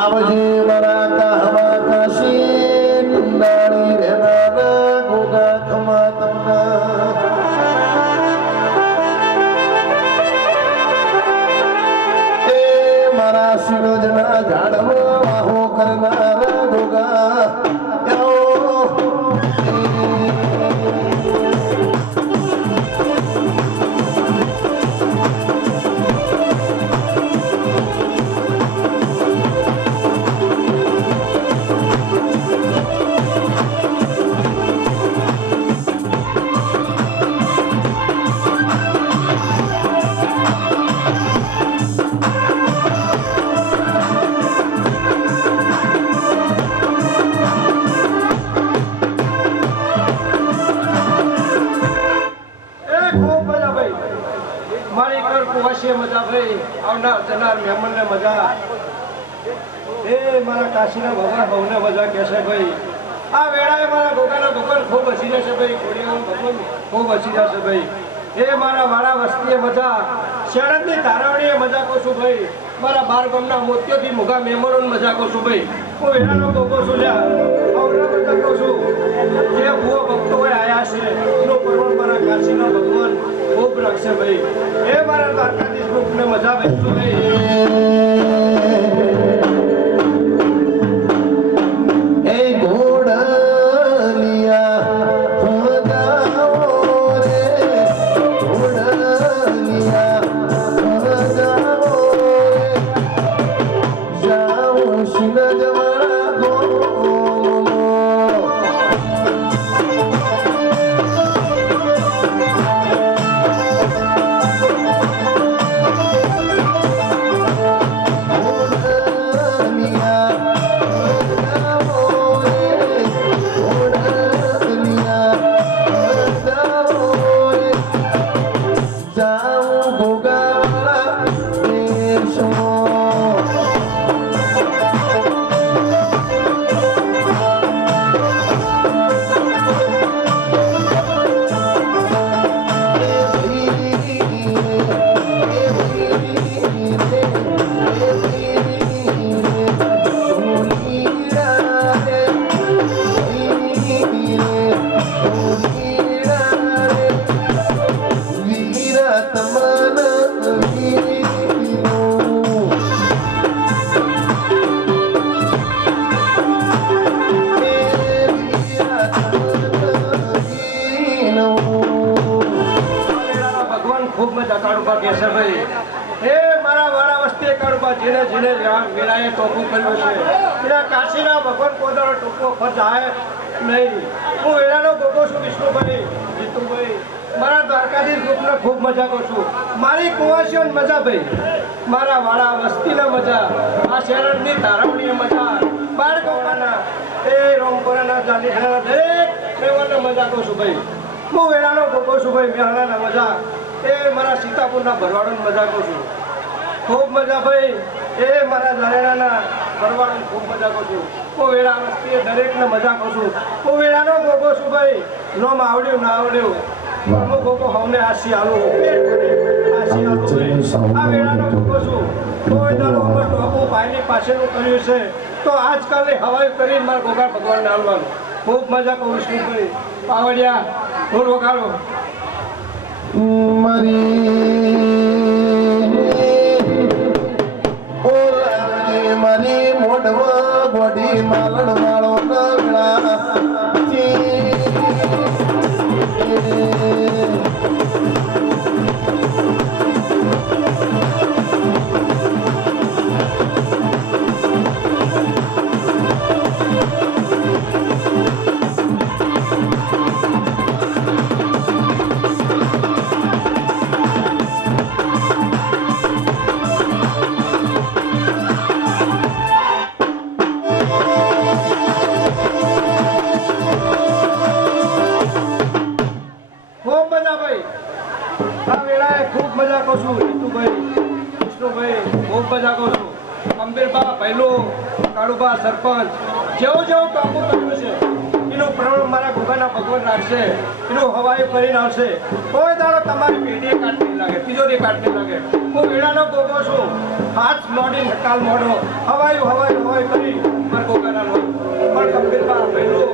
આવજે મારા કાવા કાશી કુંડાળી રે નાના ગોગા ખમા તમને એ મારા સિરોજના ઝાડમાં વાહો કરનારા ગોગા મજા ભાઈ આવનાર જનાર મહેમાનને મજા એ મારા કાશીના ભગવાન બહુને મજા કહેશે ભાઈ આ વેળાએ મારા ગોગાના ભગવાન ખૂબ હસી જશે ભાઈ કોડિયાનો ભગવાન ખૂબ હસી જશે ભાઈ એ મારા વાળા વસ્તીએ મજા શરદની ધારાવણીએ મજા કહું છું ભાઈ મારા બાર ગામના મોતીઓથી મોગા મહેમાનોને મજા કહું છું ભાઈ હું વેળાનો ગોગો છું લ્યા આવના મજા કહું છું જે ભૂવો ભક્તો હોય આયા છે એનો પરવણ મારા કાશીના ભગવાન ખૂબ રાખશે ભાઈ એ મારા દ્વારકાધીશ રૂપને મજા વહેંચું ભાઈ એ ઘોડલિયા હજાઓ રે ઘોડલિયા હજાઓ રે જાઉં શિલજવાળા ગોમો વેળાએ ટોપું કર્યું છે એના કાશીના ભગવાન પોતાનો ટોપો ખર્ચ આવે નહીં હું વેળાનો ગોગો છું વિષ્ણુભાઈ જીતુભાઈ મારા દ્વારકાધીશ ગ્રુપને ખૂબ મજા કરું છું મારી કુવાસીઓની મજા ભાઈ મારા વાળા વસ્તીને મજા આ શહેરની ધારવણીએ મજા બાર ગોગાના એ રોમપુરાના ચાલીસાના દરેક મહેમાનને મજા કરું છું ભાઈ હું વેળાનો ગોગો છું ભાઈ મેહાણાના મજા એ મારા સીતાપુરના ભરવાડોની મજા કરું છું ખૂબ મજા ભાઈ એ મારા ધારેણાના ભરવાડોની ખૂબ મજા કરું છું હું વેળા વસ્તીએ દરેકને મજા કરું છું હું વેળાનો ગોગો છું ભાઈ નોમ આવડ્યું ના આવડ્યું હું ગોગો હવને આશી આલું આશી આલું આ વેળાનો ગોગો છું કોઈ દાડો અમે ટોપું ભાઈની પાસેનું કર્યું છે તો આજકાલની હવાઈ કરીને મારા ગોગા ભગવાનને આવવાનું ખૂબ મજા કરું વિષ્ણુભાઈ પાવડિયા ઢોલ વગાડો મારી મોઢવા ગોઢી માલણ વાળો નવડા સરપંચ જેવું જેવું કામો કર્યું છે એનું પ્રમાણ મારા ગોગાના ભગવાન રાખશે એનું હવાયું કરીને આવશે કોઈ દાડો તમારી પેઢીએ કાઢની લાગે તિજોરી કાઢની લાગે હું વેળાનો ગોગો છું હાથ મોડીને કાલ મોડો હવાયું હવાયું હવાયું કરી મારા ગોગાના પણ ગંભીર પહેલું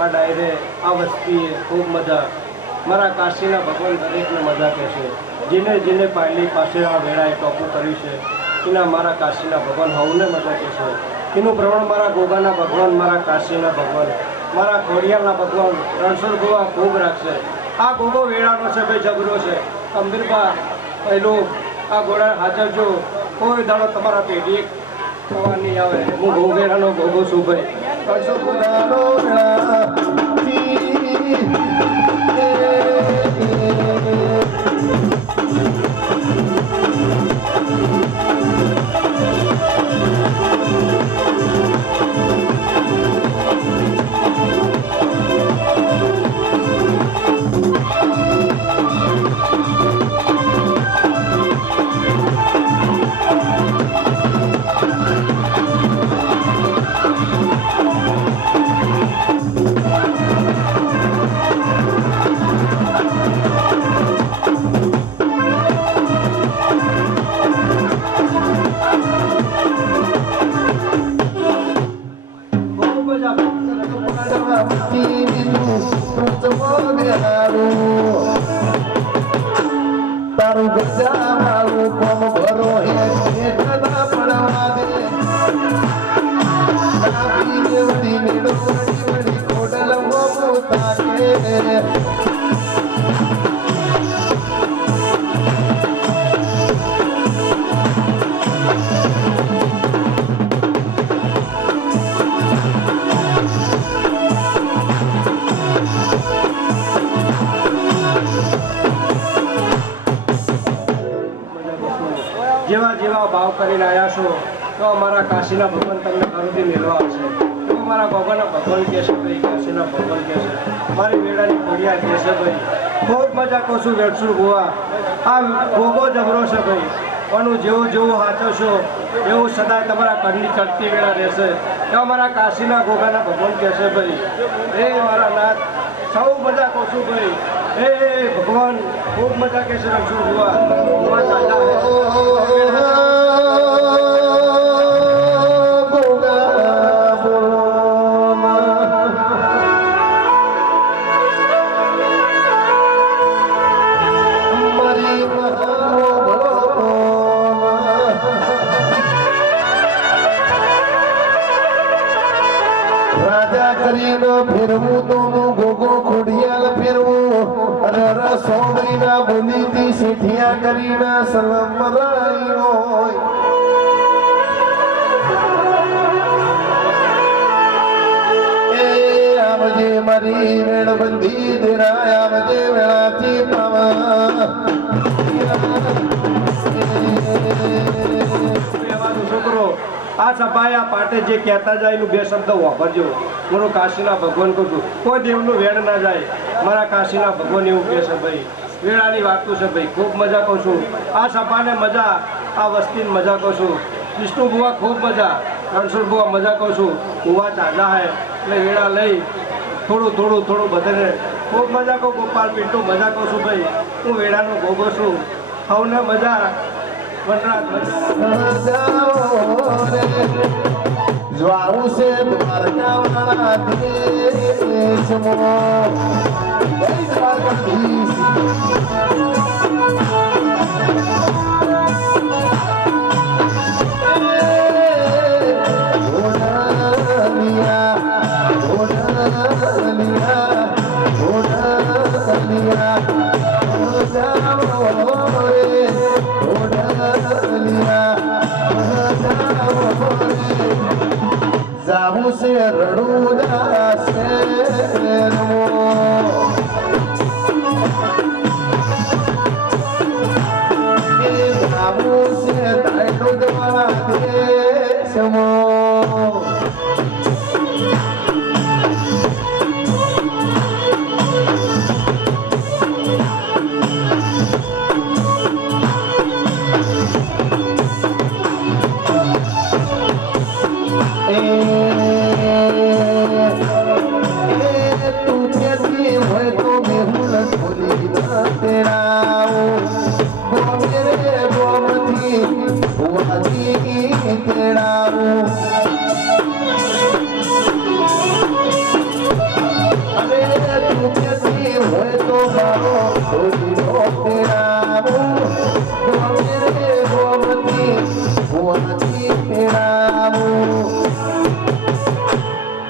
આ ડાયરે આ વસ્તીએ ખૂબ મજા મારા કાશીના ભગવાન દરેકને મજા કહેશે જેને જેને પહેલી પાસે આ વેળાએ ટોપું કર્યું છે એના મારા કાશીના ભગવાન હવને મજા કહેશે એનું પ્રમાણ મારા ગોગાના ભગવાન મારા કાશીના ભગવાન મારા ખોડિયાલના ભગવાન રણછોડ ગોવા ખૂબ રાખશે આ ગોગો વેળાનો છે ભાઈ જબરો છે અંબિરબા પહેલું આ ઘોડા હાચવજો કોઈ દાડો તમારા પેઢી થવા નહીં આવે હું ગોગેરાનો ગોગો છું ભાઈ તારું ગજા મારું કોમ ભરો હે ઠેઠા પડવા દે તારી દેવડી મેડો વડી કોડલ હો તાકે જેવા જેવા ભાવ કરીને આવ્યા છો તો અમારા કાશીના ભગવાન તમને ઘરોથી મેળવા આવશે તો અમારા ભગવાનના ભગવાન કહેશે ભાઈ કાશીના ભગવાન કહેશે મારી વેળાની ખોડિયા કહેશે ભાઈ ખૂબ મજા કહું છું વેડસુર ગોવા આ ભોગો જબરો છે ભાઈ પણ જેવું જેવું હાચવશો એવું સદાય તમારા ઘરની ચડતી વેળા રહેશે તો અમારા કાશીના ગોગાના ભગવાન કહેશે ભાઈ એ મારા નાથ સૌ મજા કહું છું ભાઈ એ ભગવાન ખૂબ મજા કહેશે રણછોડ ગોવા રાજા કરીને ફેરવું તો ગોગો ખોડિયાલ ફેરવું અને રસોડીના બોલીથી શેઠિયા કરીને સલમ રાઈનો હોય એ આવજે મારી વેણબંધી દેરા આવજે વેળાથી પાવા છોકરો આ સભાએ આ પાટે જે કહેતા જાય એનું બે શબ્દ વાપરજો મારો કાશીના ભગવાન કહું છું કોઈ દેવનું વેણ ના જાય મારા કાશીના ભગવાન એવું કહે છે ભાઈ વેળાની વાતું છે ભાઈ ખૂબ મજા કહું છું આ સભાને મજા આ વસ્તીને મજા કહું છું વિષ્ણુ બુવા ખૂબ મજા રણછોડ બુવા મજા કહું છું બુવા તાજા હે એટલે વેળા લઈ થોડું બધાને ખૂબ મજા કહું ગોપાલ પિન્ટુ મજા કહું છું ભાઈ હું વેળાનો ગોગો છું સૌને મજા જ્વાળું છે દ્વારકાવાળા દેશમાં જાવું છે રડુદા શેરમો એ જાવું છે તાળુદવા દેશમો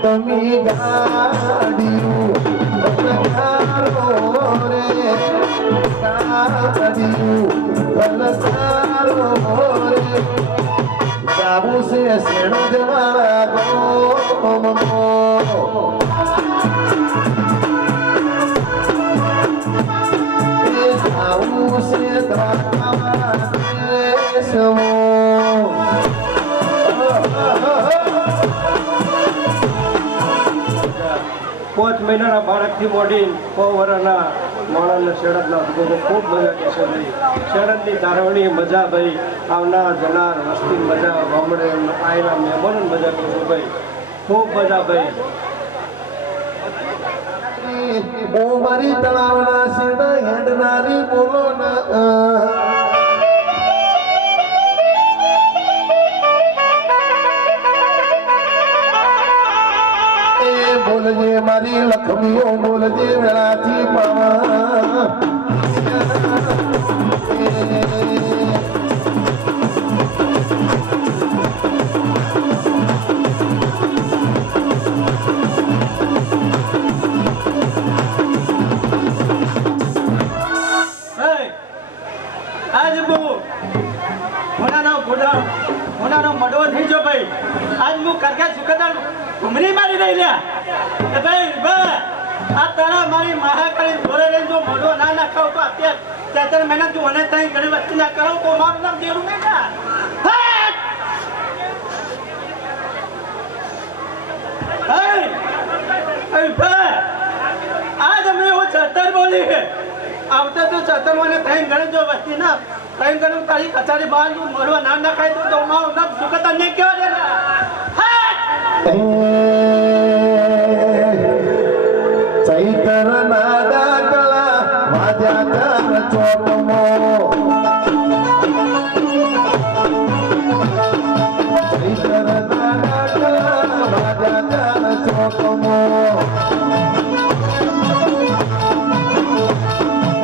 તમે ગાડીયું બલકારો રે ગાડીયું બલકારો રે જાવું છે શેણો દેવાળા ગોમો એ જાવું છે દ્વારકામાં દેશમો 5 મહિનાના બાળકથી મોડી 100 વર્ષના માણસને શેરડના અનુભવો ખૂબ મજા કહેશે ભાઈ શેરડની ધારવણી મજા ભાઈ આવનાર જનાર વસ્તી મજા ગામડે આવેલા મહેમાનો મજા કહેશે ભાઈ ખૂબ મજા ભાઈ મારી તળાવના શેરડા હેડનારી બોલો ના બોલજે મારી લક્ષ્મીઓ બોલજે વેળાથી પાવા આજ હું હોનાનો મડવો થઈ ગયો ભાઈ આજ હું કરકા સુકદાર ઘુમરી મારી દઈ લ્યા ભાઈ આ તારા મારી મહાકાળી જોડે રહીને જો મોઢો ના નાખાવ તો અત્યારે 4 મહિના તું મને ત્યાં ઘણી વસ્તી ના કરાવ તો મારું નામ દેરું નહીં ના આજ અમે એવું 76 બોલી આવતા તો 76 મને ત્યાં ઘણી જો વસ્તી ના ત્યાં ઘણી તારી કચારી બહાર તું મોઢો ના નાખાય તો મારું નામ સુકદાર નહીં કહેવા દે ચૈતર ના ડાકલા વાદ્યા કર ચોકમો ચૈતર ના ડાકલા વાદ્યા કર ચોકમો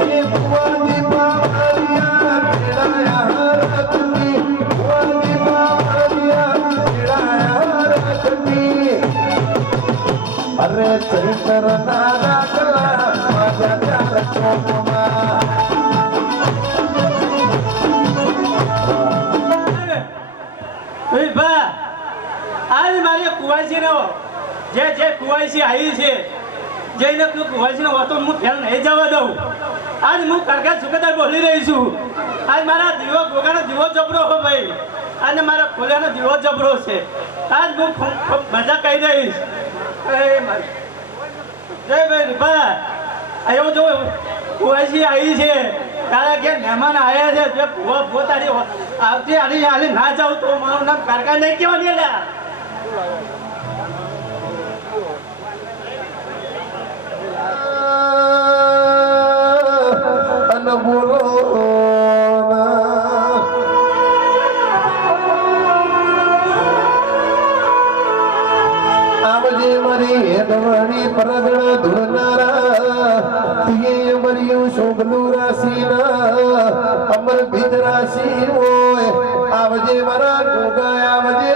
એ ભુવાની બાવળિયા તેડાયા હરકની ભુવાની બાવળિયા તેડાયા હરકની અરે ચૈતર ના ડાકલા વાદ્યા કર ચોકમાં આજ મારી કુવાસી નો જે કુવાસી આવી છે જઈને તું કુવાસી નો હતો હું ફેલ નહીં જવા દઉં આજ હું કરકા સુકદાર બોલી રહી છું આજ મારા દીવો ગોગાનો દીવો જબરો હો ભાઈ અને મારા ખોલિયાનો દીવો જબરો છે આજ હું મજા કહી રહીશ જય ભાઈ રીપા આવ્યો જો કુવાસી આવી છે તારા ઘેર મહેમાન આવ્યા છે જે પોતાની આવતી આલી ના જાઉં તો મારું નામ કારકા નહીં કહેવાની અન બોલો આવજે મારી હેદવાણી પરગણા ધૂળનારા તિયે મર્યું શોભનું રાશિના અમર ભીત રાશિ હોય આવજે મારા ગોગા આવજે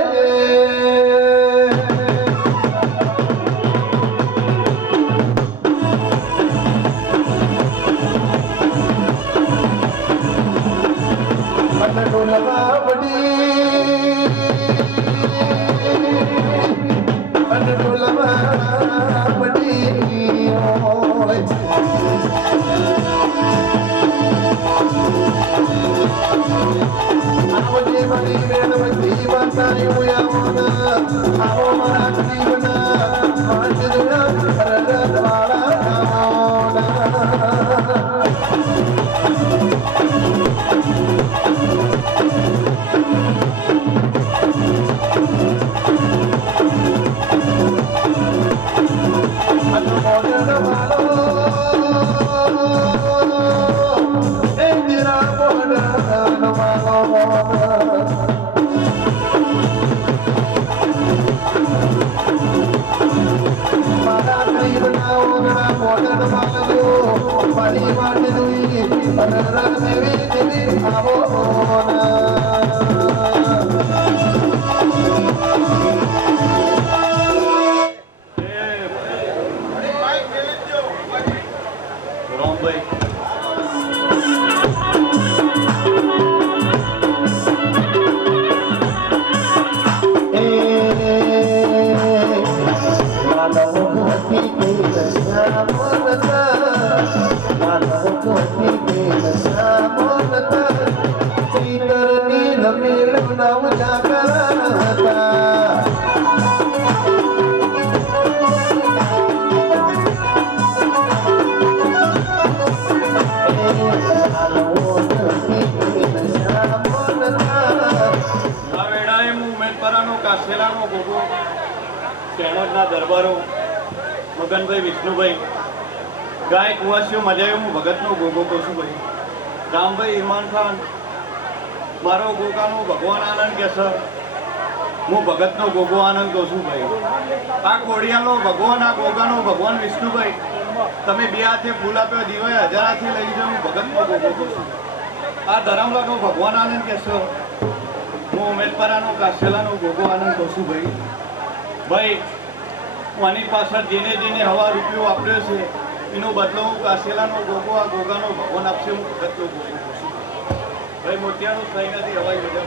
ડોલવા વડી અને ડોલવા વડી આવજે મારી મેળવતી વાતાયું આવો મારા જીવના પાંચ દુના રડવાળા દરબારો મગનભાઈ વિષ્ણુભાઈ ગાય કુવાસીઓ મજાયો હું ભગતનો ગોગો કહું છું ભાઈ રામભાઈ ઇરમાન ખાન મારો ગોગાનો ભગવાન આનંદ કે સર હું ભગતનો ગોગો આનંદ કહું છું ભાઈ આ કોડિયાનો ભગવાન આ ગોગાનો ભગવાન વિષ્ણુભાઈ તમે બે હાથે ફૂલ આપ્યો દિવાય હજારાથી લઈ જાઓ હું ભગતનો ગોગો કહું છું આ ધરમલાનો ભગવાન આનંદ કે સર હું ઉમેદપરાનો કાસેલાનો ગોગો આનંદ કહું છું ભાઈ ભાઈ આની પાછળ જેને જેને હવા રૂપિયો વાપર્યો છે એનો બદલો હું કાસેલાનો ગોગો આ ગોગાનો ભગવાન આપશે હું ભગતનો ગોગો છું ભાઈ મોતિયાનું થઈ નથી હવાઈ મજા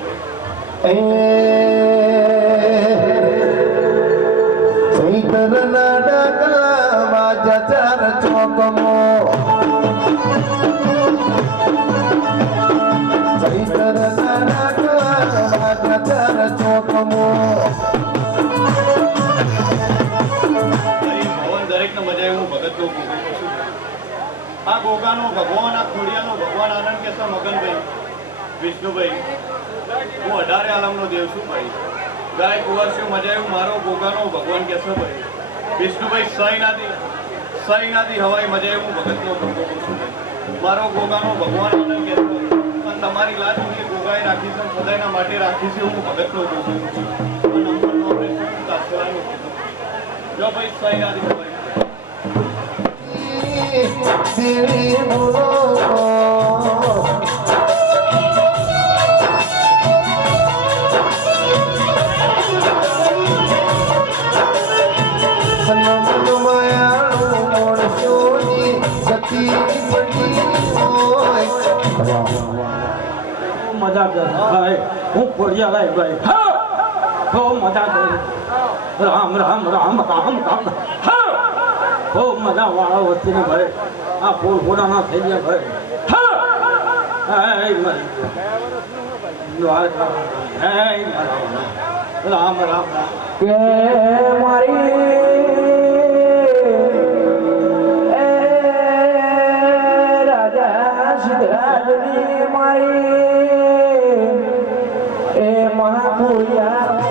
આ ગોગાનો ભગવાન આ ખોડિયાનો ભગવાન આનંદ કે છે મગનભાઈ વિષ્ણુભાઈ હું 18 આલમનો દેવ છું ભાઈ ગાય કુવાસીઓ મજાયું મારો ગોગાનો ભગવાન કે છે ભાઈ વિષ્ણુભાઈ સાઈનાથી હવાઈ મજાયું હું ભગતનો ગોગો છું ભાઈ મારો ગોગાનો ભગવાન આનંદ કે છે અને તમારી લાજ હું ગોગાએ રાખી છે સદાયના માટે રાખી છે હું ભગતનો ગોગો છું જો ભાઈ સાઈનાથી હવાઈ Siri Muro Manu Maya Mor Shoni Sati Pati Hoy મજા કર ભાઈ હું ખોડિયા લાય ભાઈ હા બહુ મજા કર રામ રામ રામ રામ રામ હા બહુ મજા વાળો વસ્તીને ભાઈ આ ફૂલ ફૂલાના થઈ ગયા ભાઈ હા રામ રામ કે મારી રાજા સિદ્ધરાજની મારી એ મહાખોડિયા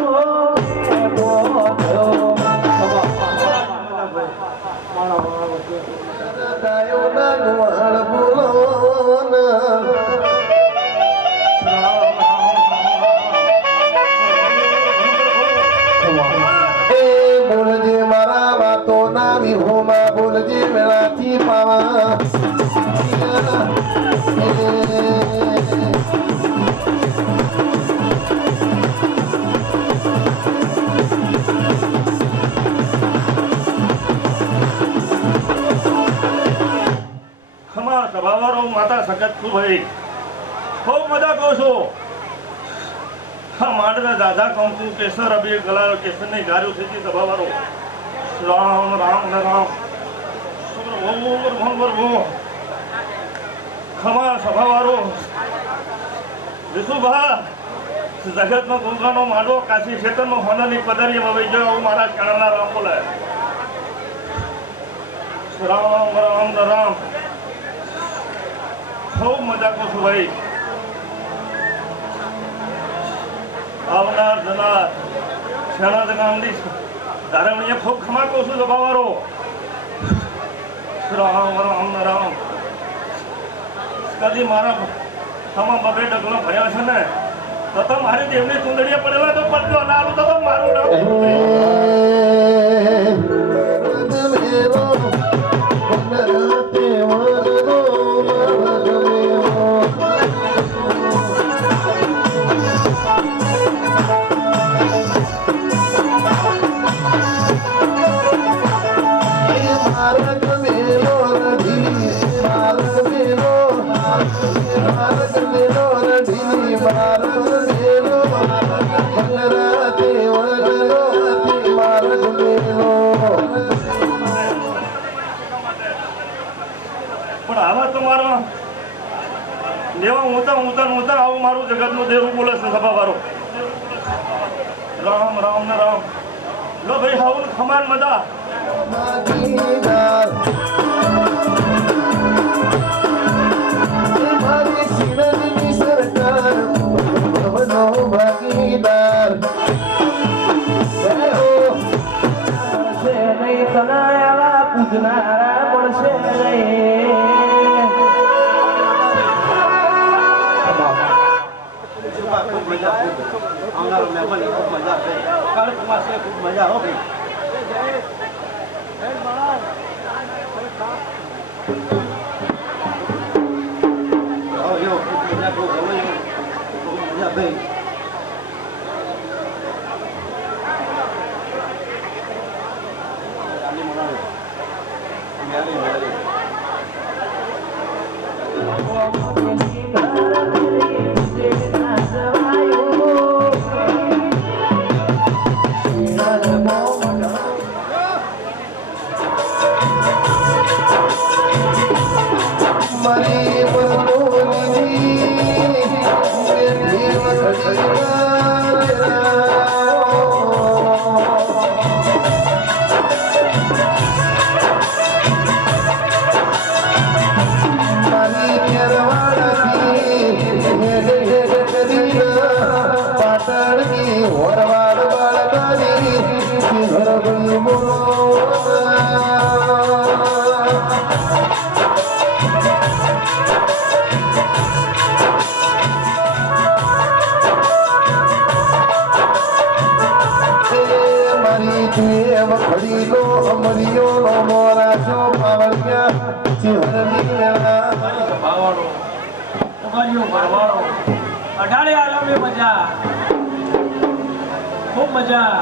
Oh ભગત છું ભાઈ ખૂબ મજા કહું છું હા માંડવે દાદા કહું છું કેસર અભી ગલાયો કેસર ની ગાર્યું થઈ સભાવાળો રામ રામ ને રામ ખમા સભાવાળો વિશુભા જગતનો ગુંગાનો માંડવો કાશી ક્ષેત્રનો હોનાની પધારી વહી ગયો આવું મારા ચરણના રામ બોલે રામ રામ ને રામ ખૂબ મજા કરું છું ભાઈ આવનાર જનાર શેણાદ ગામની ધારણીએ ખૂબ ખમા કહું છું સભાવાળો રામ રામ ને રામ કદી મારા તમામ બબે ડગલો ભર્યા છે ને તો મારી દેવની ચૂંદડીએ પડેલા તો પડલો ના આવું તો મારું નામ પણ આવા તો મારો દેવા ઊંચા આવું મારું જગતનું દેવું બોલે છે સભાવાળો રામ રામ ને રામ લો ભાઈ હાઉલ ખમાન મજા ભાગીદાર પૂજનારા મળશે ખૂબ મજા આવનારો મહેમાન ખૂબ મજા છે કાર્યક્રમમાં છે ખૂબ મજા હો ભાઈ ખૂબ મજા ખૂબ મજા ભાઈ અઢારે આલમે મજા ખૂબ મજા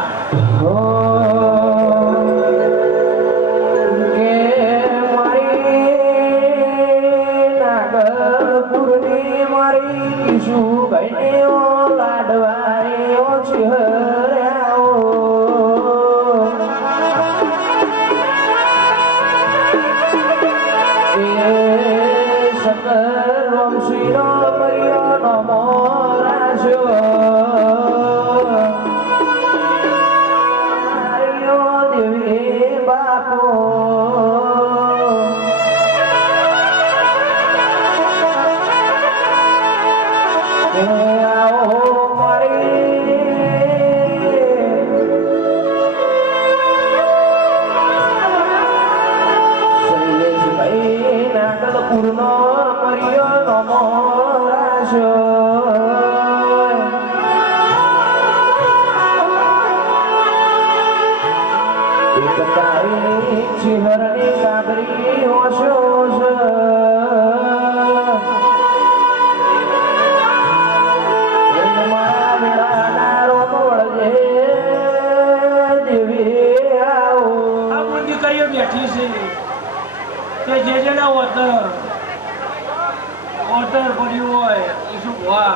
ઓતર પડ્યું હોય એ શું ભવા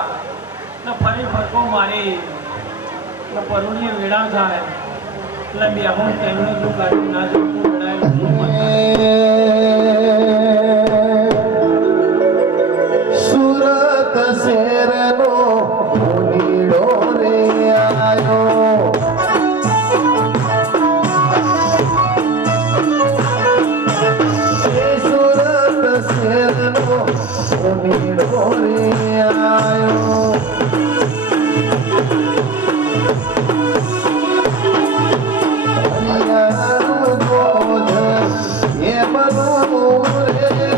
ને ફરી ફરકો મારી ને પરુણીએ વેળા થાય એટલે બે હું તેમણે જો કાઢી ના જોતું સુરત શેરનો ભૂલીડો રે આયો એ સુરત શેરનો ભૂલીડો રે આયો હરિયાનું દોધ એ બનું રે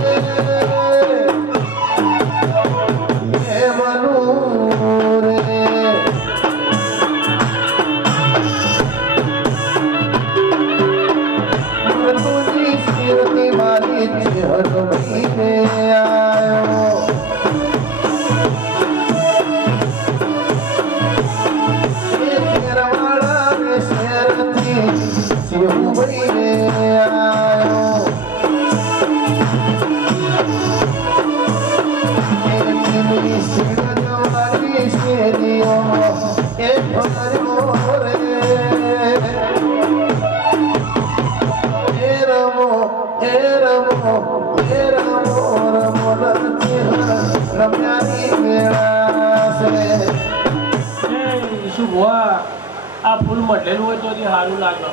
આ ફૂલ મઢેલું હોય તો સારું લાગે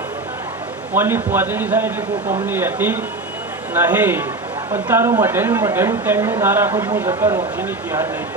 ઓની પોદડી થાય એટલે કોઈ કોમની હતી નહીં પણ તારું મઢેલું તેમનું ના રાખો હું જતો રોશીની યાદ નહીં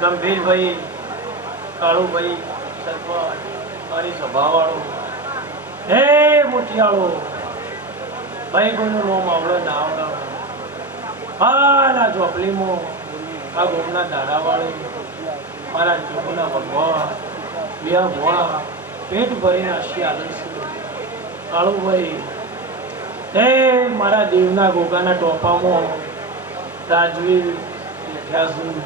ગંભીરભાઈ કાળુભાઈ સરપંચ મારી સભાવાળો હે મોટિયાળો ભાઈ કોઈનું નામ આવડે ના આવડે હાલા ચોપલીમાં આ ગોમના દાડાવાળો મારા જીવના ભગવાન બે ભવા પેટ ભરીને આશી આનંદ છે કાળુભાઈ હે મારા દેવના ગોગાના ટોપામાં રાજવીર બેઠ્યા છું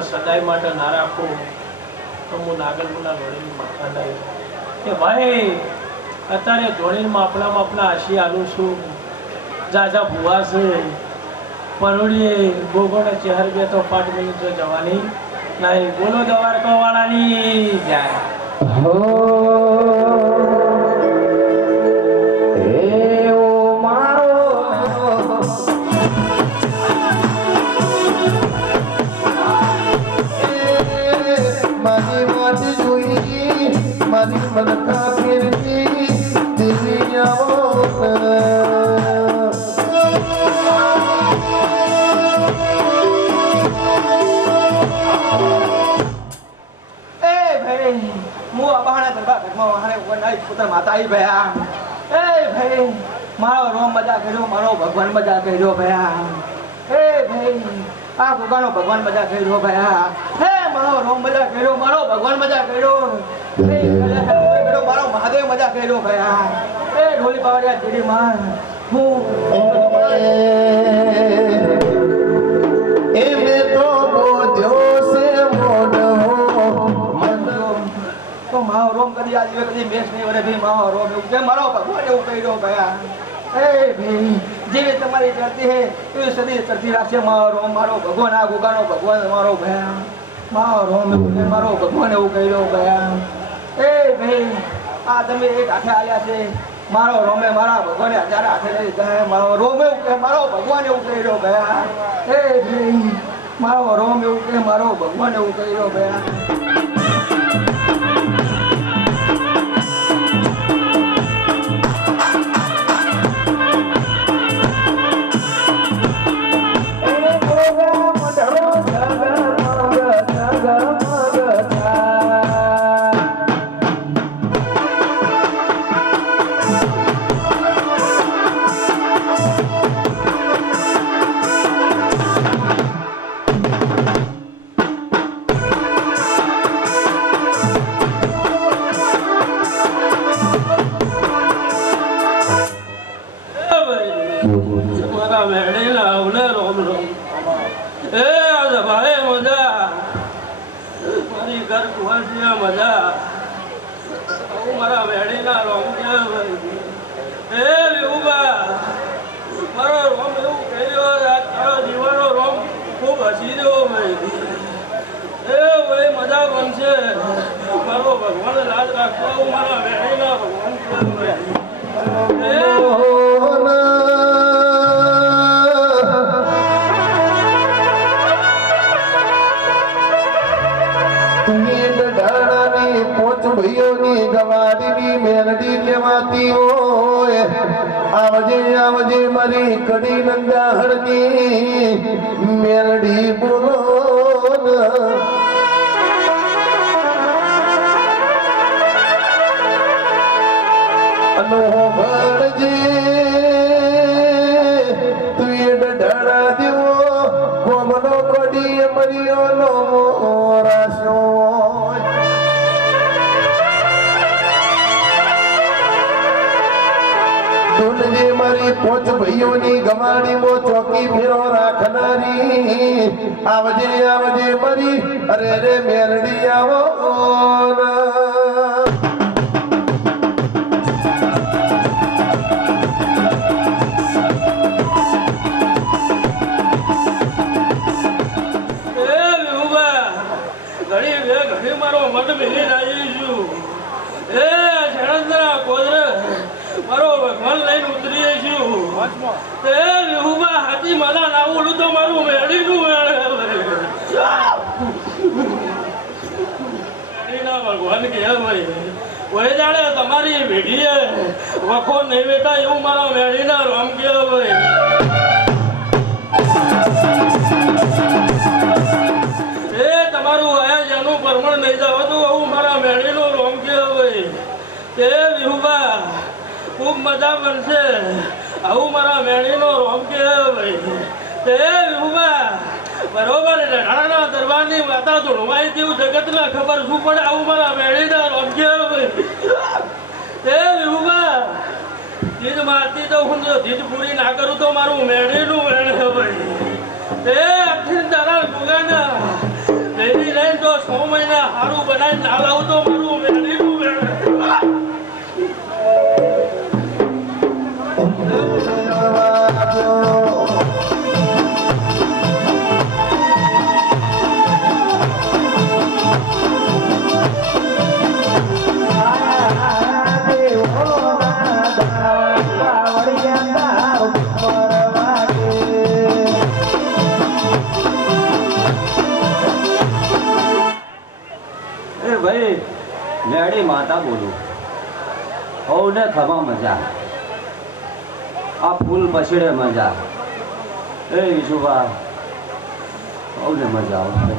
સદાય માટે ના રાખો તો હું નાગલપુરના ધોળીની માથા લાવી કે ભાઈ અત્યારે ધોળીમાં આપણા આશી આલું છું જાજા ભૂવા છે પરોડીએ ગોગોને ચહેર બે તો 5 મિનિટ જવાની નહીં બોલો દ્વારકા વાળાની જાય મારી મલકા ફેરવી દિલ્હી આવો મારો રોમ મજા કર્યો મારો ભગવાન મજા કર્યો ભયા હે ભાઈ આ ભગવાન મજા કર્યો ભયા હે મારો રોમ મજા કર્યો મારો ભગવાન મજા કર્યો મારો મહાદેવ મજા કર્યો ભયા એ ઢોલી પાવડિયા જીડી માં હું એમે તો બોધ્યો છે મોઢો તો મારો રોમ કદી આજે કદી મેસ નહીં વરે ભી મારો રોમ એવું કે મારો ભગવાન એવું કર્યો ભયા એ ભાઈ જેવી તમારી કરતી હે એવી સદી કરતી રાખશે મારો ભગવાન આ ગોગાનો ભગવાન મારો ભયા મારો રોમ એવું કે મારો ભગવાન એવું કર્યો ભયા એ ભાઈ આ તમે એક હાથે આવ્યા છે મારો રોમે મારા ભગવાને 1000 હાથે લઈ જાય મારો રોમ એવું કે મારો ભગવાન એવું કર્યો ભયા એ ભાઈ મારો રોમ એવું કે મારો ભગવાન એવું કર્યો ભયા ઘર કુવાસીયા મજા હું મારા વેડીના રોમ કે એ વિહુબા મારો રોમ એવું કહ્યો તારો જીવનનો રોમ ખૂબ હસી દેવો ભાઈ એ ભાઈ મજા બનશે મારો ભગવાન લાજ રાખવો હું મારા વેડીના ભગવાન ભાઈઓની ગવાડીની મેલડી કહેવાતી હોય આવજે આવજે મારી કડી નંદાહળની મેલડી બોલો અનો ભણજે તું એ ડઢાડા દેવો કોમનો કડી મરિયો નો રાશો તુલજે મારી પોચ ભાઈઓની ગમાડીમાં ચોકી ફેરો રાખનારી આવજે આવજે મારી અરે રે મેલડી આવો ઘણી મારો મત મિલી આવી છું એ શરણના કોદરે મારો ભગવાન લઈને ઉતરીએ છું તે વિહુબા હાથી મારા નાવું તો મારું મેળીનું મેળીના ભગવાન કે ભાઈ કોઈ જાણે તમારી વેઢીએ વખો નહીં બેટા એવું મારા મેળીના રોમ કે ભાઈ એ તમારું આયા જેનું પરમણ નહીં જવાતું આવું મારા મેળીનું રોમ કે ભાઈ તે વિહુબા ખૂબ મજા બનશે આવું મારા મેળીનો રોમ કે ભાઈ તે વિહુબા બરોબર રણાના દરબારની માતા ધૂણવાઈ તેવું જગતને ખબર શું પડે આવું મારા મેળીના રોમ કે ભાઈ તે વિહુબા જીદ મારતી તો હું જો જીદ પૂરી ના કરું તો મારું મેળીનું મેળ ભાઈ તે અખીર તારા ભૂગાના બેબી લઈને તો 6 મહિના સારું બનાવીને ના લાવું તો મારું મેળીનું મેળ ભાઈ મેળી માતા બોલું હવને ખમા મજા આ ફૂલ પછડે મજા એ વિશુભા હવને મજા આવશે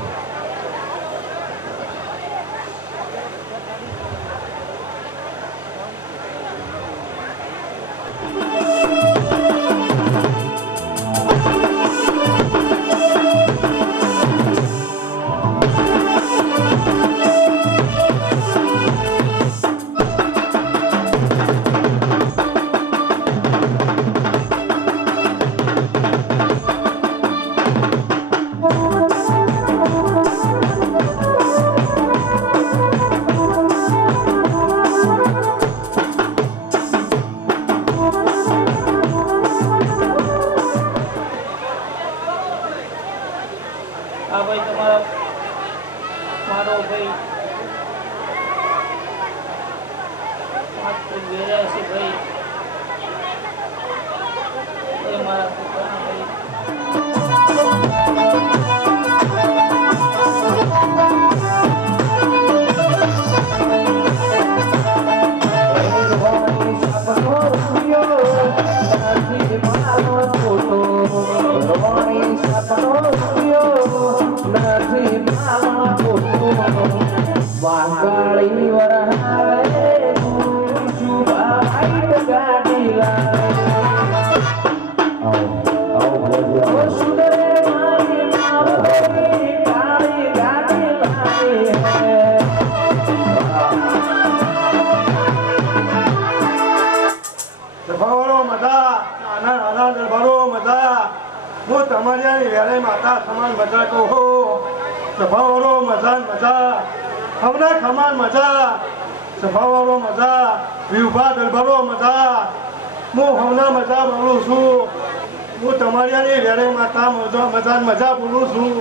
આ ભાઈ તમારા મારો ભાઈ 5 ફૂટ 82 ભાઈ એ મારા પોતાના ભાઈ વાંગાળી વરહાવે શુભા વાઈટ ગાડી લાવે સુંદરે મારી મારી કાળી ગાડી લાવે દરબારો મજા નાના નાના દરબારો મજા હું તમારી વેળે માતા સમાન મજા કહો દરબારો મજા મજા હમણાં ખમાન મજા સભાવાળો મજા વિભા દરબારો મજા હું હમણાં મજા બોલું છું હું તમારી આની વેરે માતા મજા બોલું છું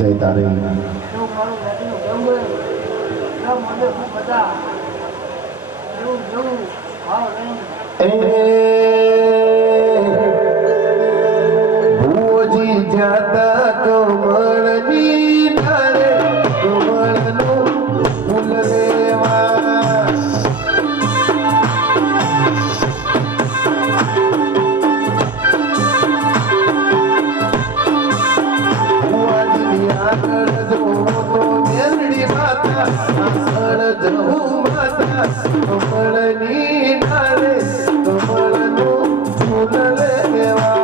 જય તારે ભુવજી જાતા કમળની ડાળે કમળનું ફૂલ લેવા ભુવાજી આગળ જોવો તો મેલડી માતા આગળ જવું માતા કમળની ડાળે કમળનું ફૂલ લેવા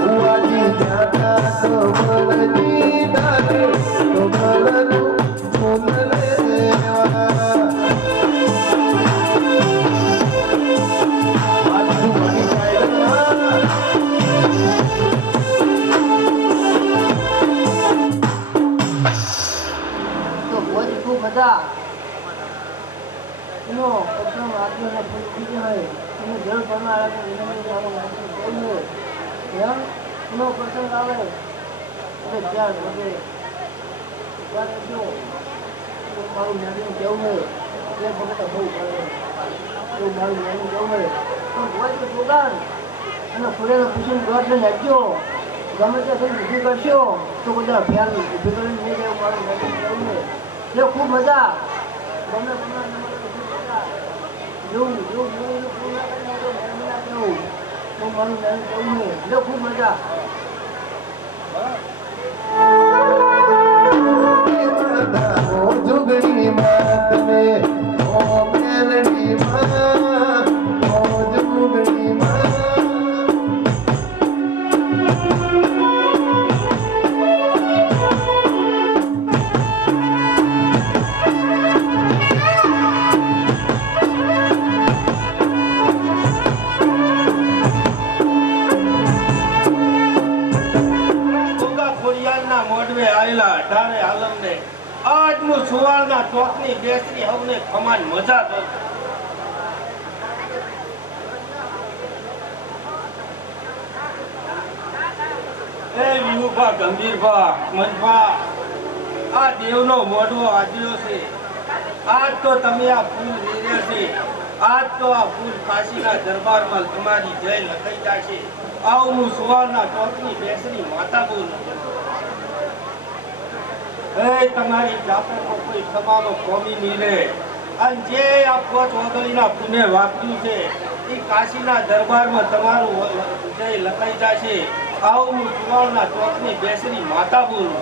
ભુવાજી જાતા કમળની ડાળે કમળનું ફૂલ લેવા તો ભોજ ખૂબ હતા એનો પ્રથમ આત્માને પૂછી હોય એને જળ કરનાર એનો પ્રસંગ આવે એટલે જ્યાં વધે ત્યારે જો મારું જ્ઞાની જવું હોય એટલે ભગત બહુ કરે એવું મારું જ્ઞાની જવું હોય પણ ભોજ પ્રોગ્રામ અને ફૂલેને પૂછીને દોઢ લઈને નાખજો ગમે તે થઈ ઊભી કરશો તો બધા ફેર ઊભી કરીને નહીં જાય મારું જ્ઞાની જવું હોય એટલે ખૂબ મજા ગમે જેવું મારું જ્ઞાની જવું હોય એટલે ખૂબ મજા जुगड़ी मात में ओ मेलड़ी माँ ओ जुगड़ी माँ હું સુવાળના ચોકની બેસરી હવને ખમાન મજા તો એ વિહુભા ગંભીરભા મનભા આ દેવનો મોઢો આદર્યો છે આજ તો તમે આ ફૂલ વેર્યા છે આજ તો આ ફૂલ કાશીના દરબારમાં તમારી જય લખાઈ જશે આવું હું સુવાળના ચોકની બેસરી માતા બોલું એ તમારી જાતે કોઈ સભામાં કોમી નહીં રહે અને જે આ પોચ ઓગળીના પુણે વાપર્યું છે એ કાશીના દરબારમાં તમારું જય લખાઈ જશે આવું હું સુવાળના ચોકની બેસરી માતા બોલું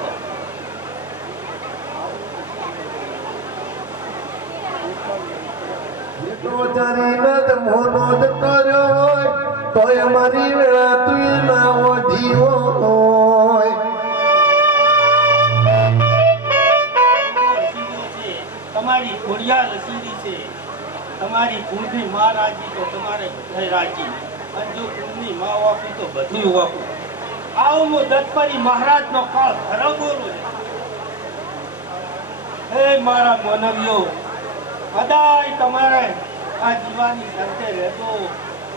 મોનો જ કર્યો હોય તોય મારી વેળા તું નાવો જીવો હોય તમારી ઘોડિયા લસીરી છે તમારી કુળની માં રાજી તો તમારે બધાય રાજી અને જો કુળની માં વાપી તો બધું વાપું આવું હું દત્તપરી મહારાજનો કાળ ખરો બોલું હે મારા માનવીઓ બધાય તમારે આ જીવાની સાથે રહેતો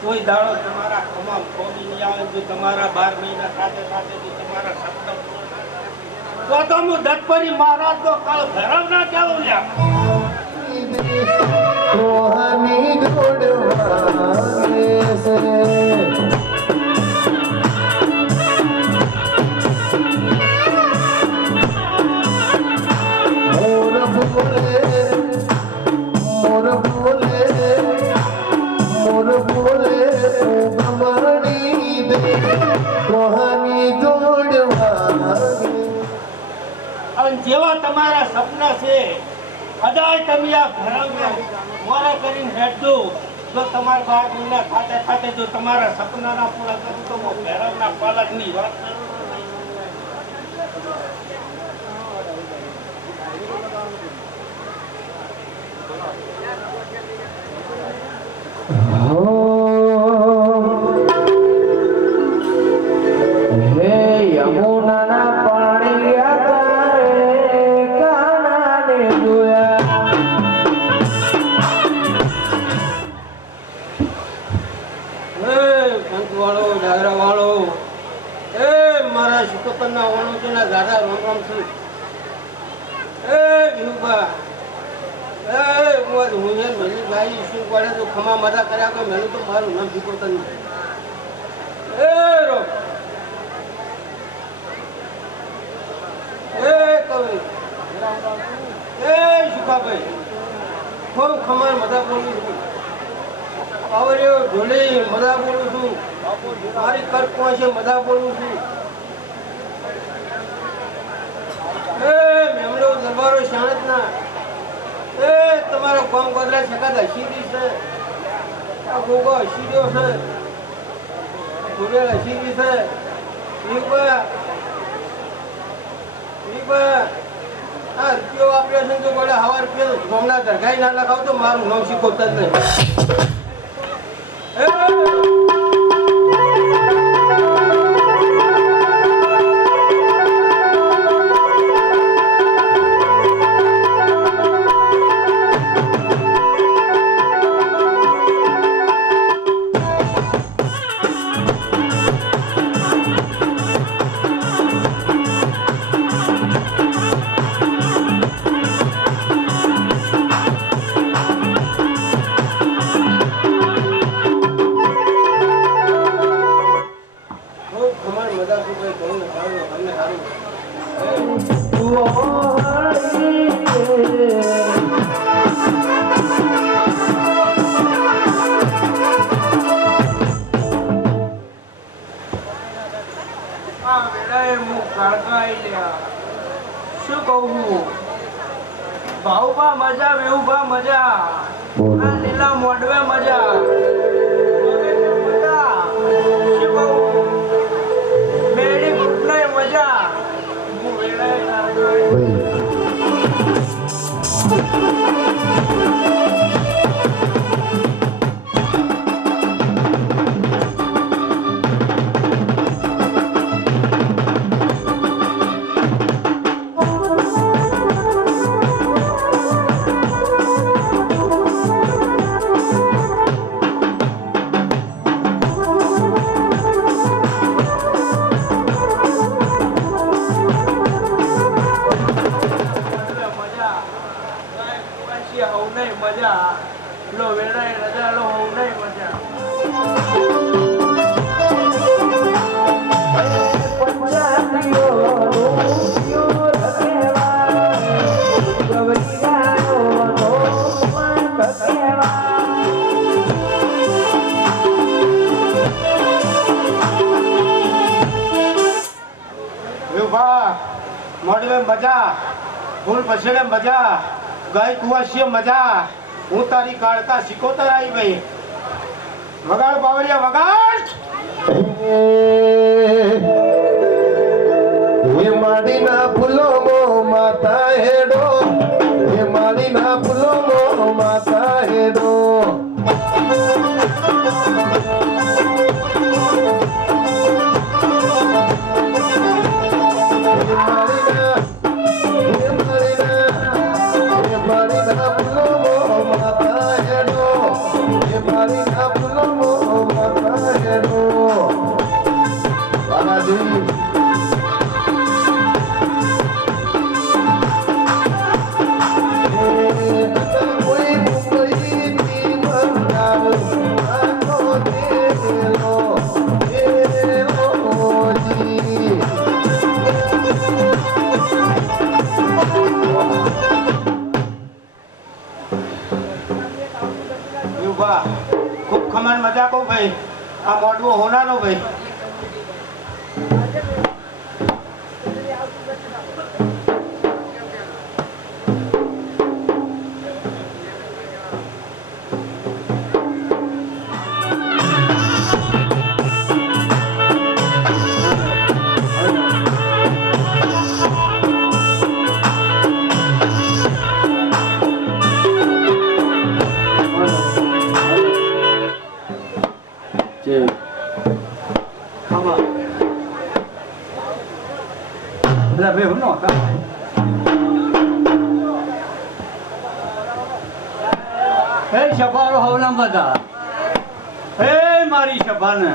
કોઈ દાડો તમારા ખમા ખોમી નહીં આવે જો તમારા 12 મહિના સાથે સાથે જો તમારા સપના તો હું દત્તપરી મહારાજનો કાળ ખરાબ ના કેવું લ્યા રોહાની જોડવાને છે જેવા તમારા સપના છે કદાચ તમે આ ઘરમાં મોરા કરીને હેઠજો જો તમારા 12 મહિના ખાતે ખાતે જો તમારા સપનાના પૂરા કરું તો હું ભૈરવના પાલકની વાત ખમા મજા કર્યા કે મેલું તો મારું નામ શીખવતા નહીં એ રો એ કવિ એ સુખાભાઈ ખૂબ ખમા મજા બોલું છું આવડ્યો ઢોલી મજા બોલું છું મારી કર પહોંચે મજા બોલું છું એ મેમલો દરબારો શાણત ના એ તમારો કામ ગોદરા શકાતા સીધી છે આ ગોગો સીધો છે જોડેલા સીધી છે આ રૂપિયો ઓપરેશન તો ગોળે હવા રૂપિયો ગમના દરગાઈ ના લખાવ તો મારું નામ શીખવતા જ નહીં શું કહું ભાવભા મજા વેવભા મજા આ લીલા મોડવે મજા શું કહું મેળી કુટલે મજા હું વેળાએ મોડવે મજા, ફૂલ પછેડે મજા, ગાય કુવાસીએ મજા, હું તારી કાળકા શીખોતર આવી ભાઈ. વગાડ બાવળિયા વગાડ. હે માડીના ફૂલો માતા હેડો, હે માડીના ફૂલો માતા હેડો. ખૂબ ખમણ મજા કહું ભાઈ. આ મોડવો હોનાનો ભાઈ. સભારો હવના બધા હે મારી સભાને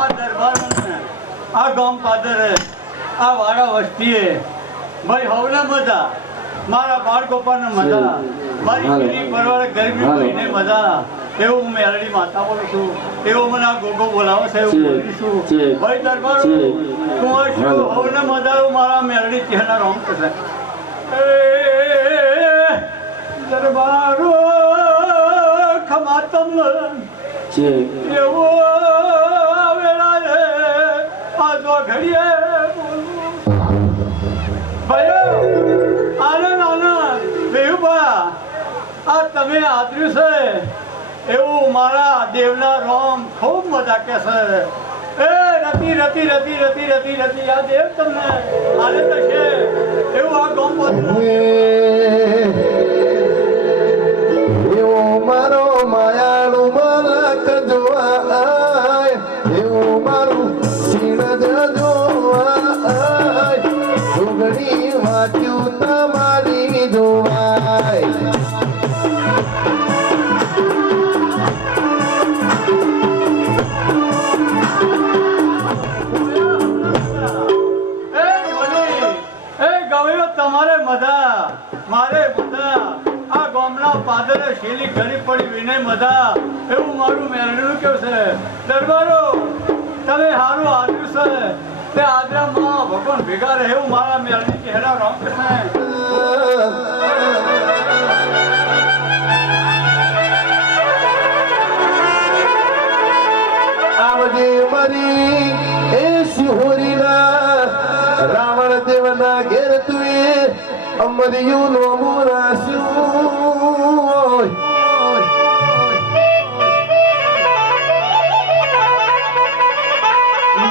આ દરબારને આ ગામ પાદરે આ વાડા વસ્તીએ ભાઈ હવના બધા મારા બાળ ગોપાને મજા મારી ગીરી પરવારે ગરમી મહિને મજા એવું હું મેરડી માતા બોલું છું એવું મને આ ગોગો બોલાવે છે એવું બોલીશું ભાઈ દરબારો તું શું હવને મજા મારા મેરડી ચહેરા રોમ થશે દરબારો ખમાતમ એવો વેળાએ આ જો ઘડીએ ભાઈ આનંદ આનંદ બેહુબા આ તમે આદર્યું છે એવું મારા દેવના રોમ ખૂબ મજા કે છે એ રતી રતી રતી રતી રતી રતી આ દેવ તમને આનંદ છે એવું આ ગોમ મારો માયાળુ મલક જોવા એવું મારું સીણ જોવા ડુંગળી વાંચ્યું તમારી જોવાય તમારે મજા મારે મજા આ ગામના પાદરે શેલી ઘણી પડી વિનય મજા એવું મારું મેરડું કેવું છે દરબારો તમે સારું આદર્યું છે તે આદરામાં ભગવાન ભેગા રહે એવું મારા મેરડી ચહેરા રામકૃષ્ણ આવજે મારી એ શિહોરીના રાવણ દેવના ઘેર તુએ અમર્યું નો મુરાસ્યું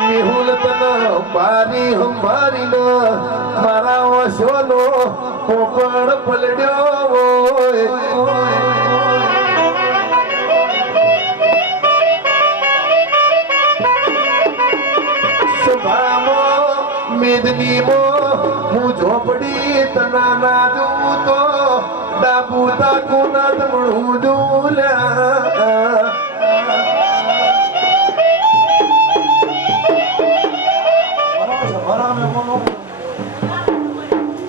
મેહુલ તન અંબારી અંબારી ન મારા ઓશોનો પોપડ પલડ્યો મેદની મો હું ઝોપડી તના ના જોઉં તો ડાબુ તાકુ ના તમણું જોલ્યા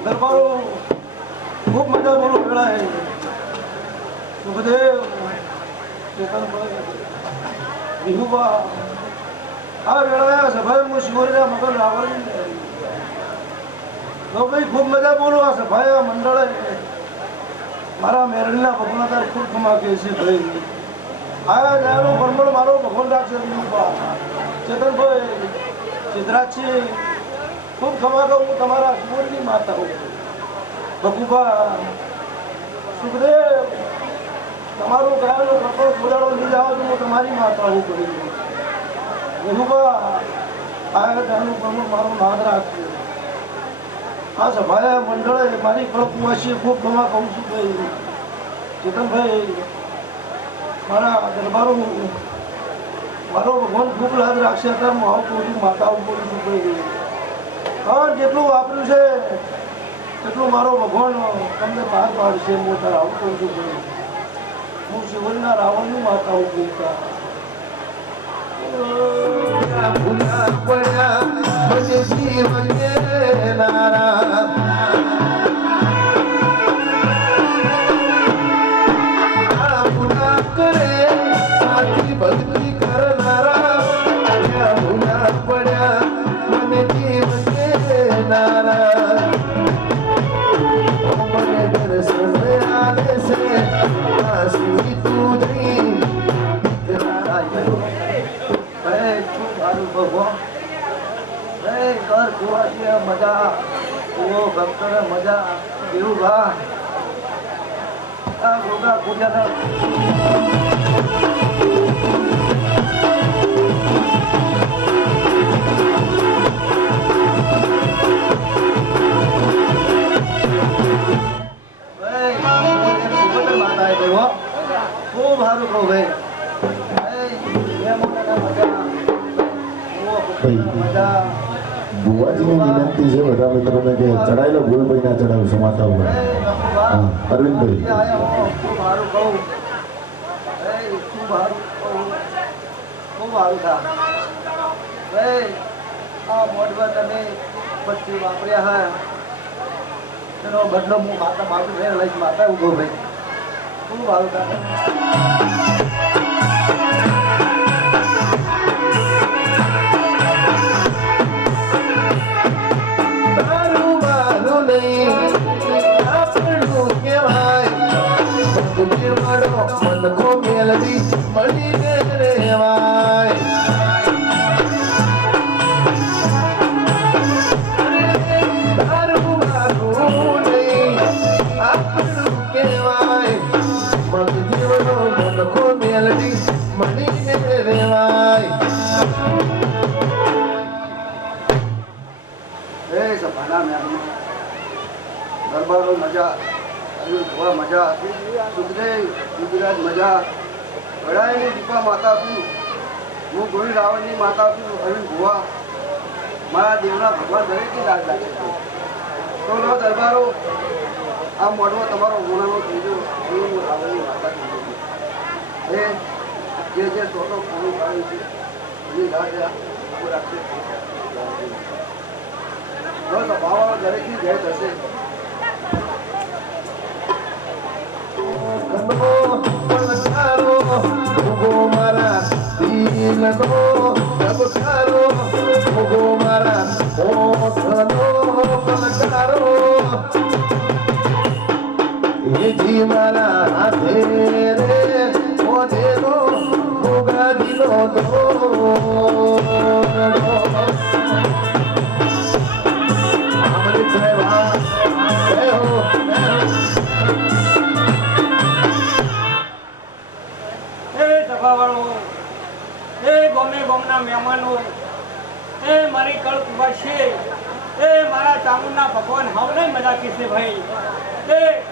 દરબારો ખૂબ મજા બોલો વેળાએ સુખદેવ ચેતનભાઈ વિહુબા આ વેળાએ સભાએ હું શિવરીના મગન રાવણ તો ભાઈ ખૂબ મજા બોલો આ સભાએ આ મંડળે મારા મેરડીના ભગવાન તાર ખૂબ ખમા કહે છે ભાઈ આ જાયનો પરમળ મારો ભગવાન રાખશે વિહુબા ચેતનભાઈ સિદ્ધરાજજી ખૂબ ખમા કહું હું તમારા સુરની માતા હું બકુભા સુખદેવ તમારું ગાયનો કપડો બોલાડો લઈ જાઓ તો હું તમારી માતા હું કરી દઉં વિનુભા આ ગાયનું પ્રમુખ મારો નાદ રાખશે આ સભાયા મંડળે મારી કળકુવાસીએ ખૂબ ખમા કહું છું ભાઈ ચેતનભાઈ મારા દરબારો મારો ભગવાન ખૂબ લાદ રાખશે અત્યારે હું આવું કહું છું માતા આવું બોલું છું ભાઈ કારણ જેટલું વાપર્યું છે એટલું મારો ભગવાન તમને બહાર પાડશે હું તારે આવું કહું છું ભાઈ હું શિવનના રાવણની માતા હું બોલતા ભૂલા પડ્યા મને જીવન નારા ભૂલા કરે સાચી ભક્તિ કરનારા ભૂલા પડ્યા મને જીવન નારા મને દર્શન આવે છે આસી તું નહીં ભગવાન ઘર કુવાસી મજા કુવો ભક્તને મજા એવું ભા આ ગોગા પૂજાના ખૂબ સારું કહું ભાઈ બુવાજીની વિનંતી છે બધા મિત્રોને કે ચડાયેલો ભૂલભાઈ ના ચડાવશો માતા ઉપર હા અરવિંદભાઈ ખૂબ સારું કહું ખૂબ સારું કહું ખૂબ સારું થા ભાઈ આ મોઢમાં તમે પછી વાપર્યા હા એનો બદલો હું માતા બાજુ ફેર લઈશ માતા ઉભો ભાઈ ખૂબ સારું થા મનકો મેલવી મળીને રેવાય તારું મારું નહીં આપણું કહેવાય મન જીવનો મનકો મેલવી મળીને રેવાય એ સભાના મેં દરબારો મજા જોવા મજા સુખદેવ ગુજરાત મજા વડાઈની દીપા માતા છું હું ગોળી રાવણની માતા છું અરવિંદ ભુવા મારા દેવના ભગવાન દરેકની લાજ લાગે છે તો દરબારો આ મોઢવો તમારો ગુનાનો ત્રીજો હું રાવણની માતા છું એ જે ટોટો પૂરું પાડ્યું છે એની લાજ રાખશે ભાવ દરેકની જય થશે પલકારો ભોગો મારા દિલનો પલકારો ભોગો મારા ઓઠનો પલકારો એ જી મારા હાથે રે મોઢેનો ભોગાદીનો અમૃત સેવા જય હો સભાવાળો એ ગમે ગમના મહેમાનો એ મારી કળકુવા છે એ મારા ચામુંડના ભગવાન હાવને મજા કીશે ભાઈ એ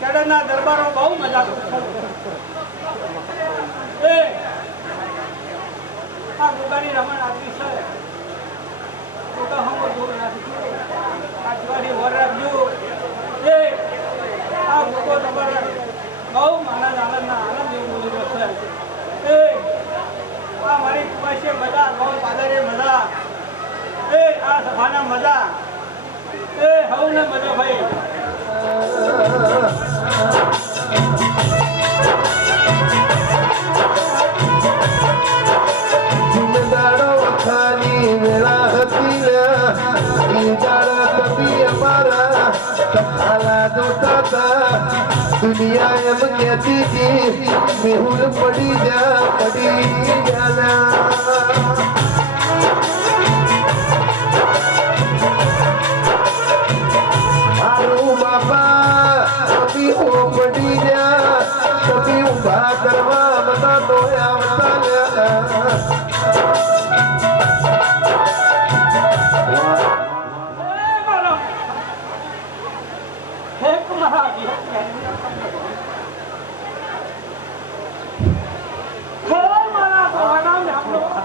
ચડના દરબારો બહુ મજા કરશે એ આ ગોગાની રમણ આપી છે ગોગા હમ જોર નાખી આ દિવાળી વર રાખજો એ આ ગોગો તમારા બહુ માનદ આનંદના આનંદ જેવું બોલી રહ્યો છે એ આ મારી કુવાશે મજા બહુ પાદરે મજા એ આ સભાના મજા એ હવને મજા ભાઈ જિંદાડો વખાની વેળા હતી કભી અમારા તખાલા જોતા હતા દુનિયા એમ કહેતી હતી મેહુલ પડી જાના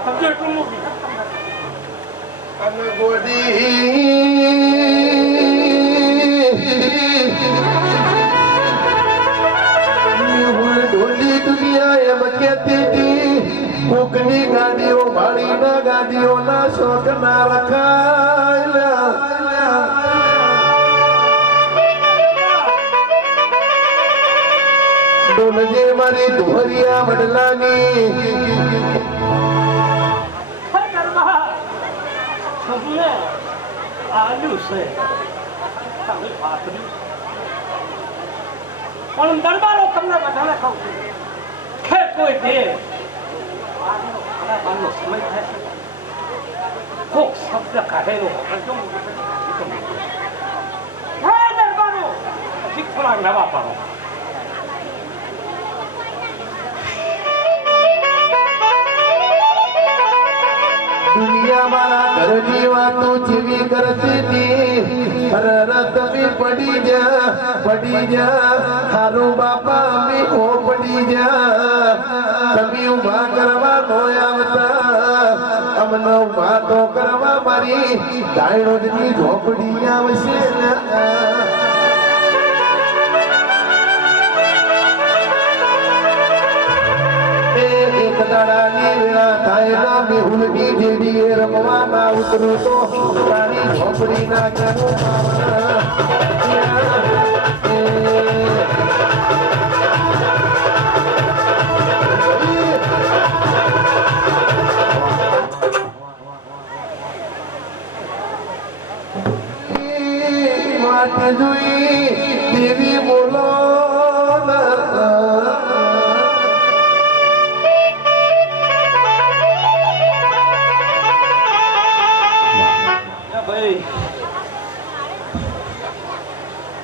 સમજો એટલું મૂકી અને ગોડી ઢોલી દુનિયા એમ કહેતી હતી કોકની ગાડીઓ ભાડીના ગાડીઓના શોખ ના રખાય ડોલજે મારી ધોરિયા વડલાની આલ્યું છે તમે પાથર્યું પણ દરબારો તમને બધાને કહું છું કે કોઈ દે આનો સમય થાય છે કોક શબ્દ કાઢેલો દરબારો હજી થોડા નવા પાડો દુનિયા મારા ઘરની વાતો જેવી કરતી હતી તમે પડી જા હારું બાપા અમે હો પડી જા તમે ઉભા કરવા નો આવતા અમને ઉભા તો કરવા મારી ડાયણોની ઝોપડી આવશે એક દાડાની વેળા થાય ના મેહુલની જેડીએ રમવાના ઉતરું તો તારી ઝોપડી ના કરું માટે જોઈ દેવી બોલો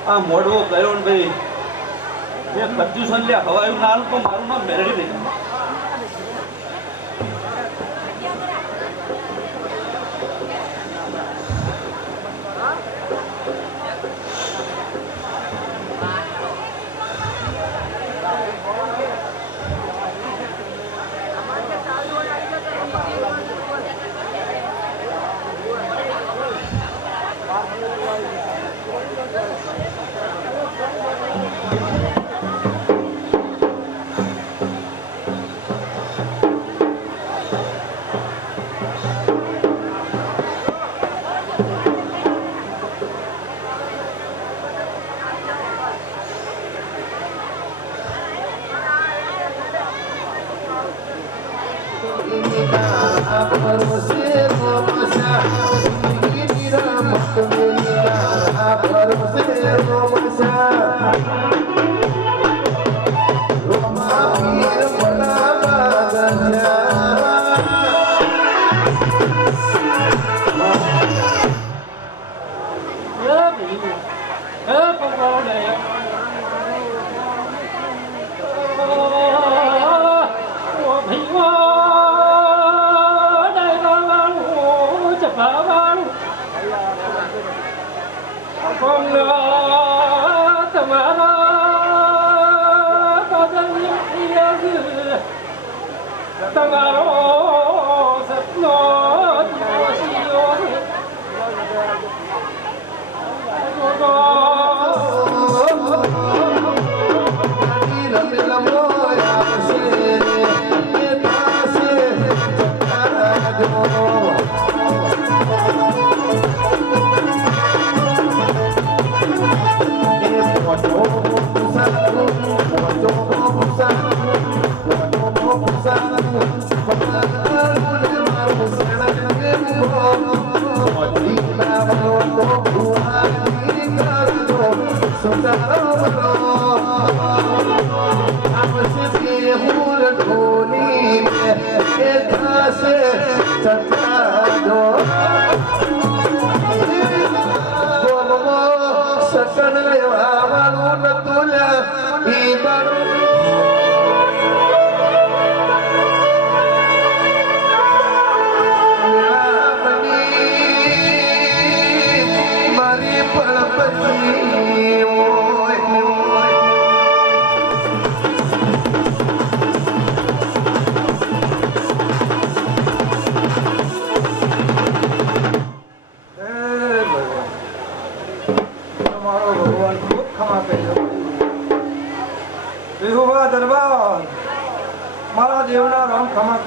આ મોડવો કર્યો ને ભાઈ મેં કચ્યું સંલ્યા હવાયું નાલ તો મારું નામ મેળવી દે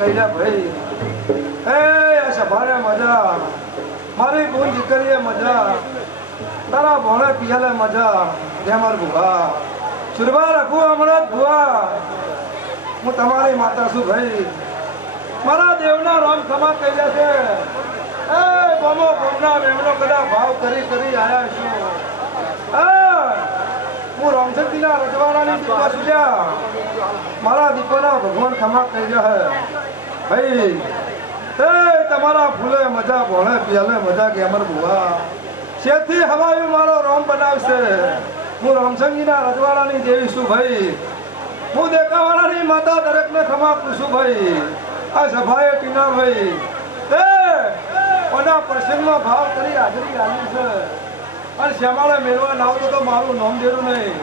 કર્યા ભાઈ એ આ સભાને મજા મારી બોન દીકરીએ મજા તારા ભોણે પિયાલે મજા જય માર ભુવા સુરભા રાખું હમણાં જ ભુવા હું તમારી માતા છું ભાઈ મારા દેવના રોમ ખમા કર્યા છે એ બોમો બોમના મેમનો કદા ભાવ કરી કરી આયા છું હું રામચંદ્રના રજવાડાની દીપા સુજ્યા મારા દીપોના ભગવાન ખમા કર્યા હે ભાઈ એ તમારા ફૂલે મજા ભોણે પિયાલે મજા કે અમર ભુવા શેથી હવાયું મારો રોમ બનાવશે હું રામસંગીના રજવાડાની દેવી છું ભાઈ હું દેખાવાળાની માતા દરેકને ખમા પૂછું ભાઈ આ સભાએ ટીના ભાઈ એ કોના પ્રસંગમાં ભાવ કરી હાજરી આવી છે અને શ્યામાળે મેળવા ના આવતો તો મારું નામ દેરું નહીં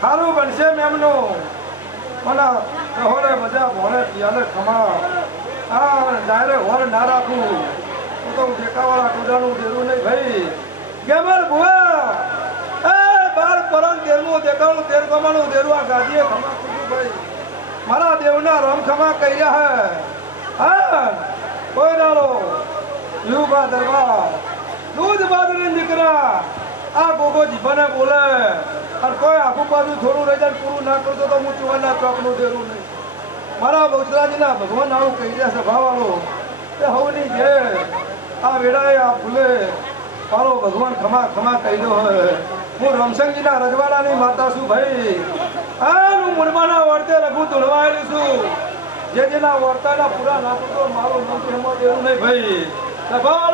સારું બનશે મેમનું મને સહોરે મજા ભોળે પિયાલે ખમા હા ડાયરેક્ટ હોર ના રાખું હું તો દેખાવાળા ટોડાનું દેરું નહીં ભાઈ કેમર ભુવા એ બાર પરમ દેરનું દેખાવાનું દેર કમાનું દેરું આ ગાદીએ ખમા પૂછું ભાઈ મારા દેવના રમ ખમા કર્યા હે હા કોઈ નાલો યુગા દરબાર દૂધ બાદરી દીકરા આ ગોગો જીભાને બોલે અને કોઈ આખું બાજુ થોડું રહી જાય પૂરું ના કરતો તો હું ચુવાના ચોકનું દેરું નહીં મારા બહુચરાજીના ભગવાન આવું કહી રહ્યા સભાવાળો એ હવની જે આ વેળાએ આ ફૂલે મારો ભગવાન ખમા ખમા કહી દો હોય હું રામસંગીના રજવાડાની માતા છું ભાઈ હા હું મુરમાના વર્તે રઘુ ધોળવાયેલી છું જેના વર્તાના પૂરા ના કરતો મારું નામ દેવું નહીં ભાઈ સભાવાળો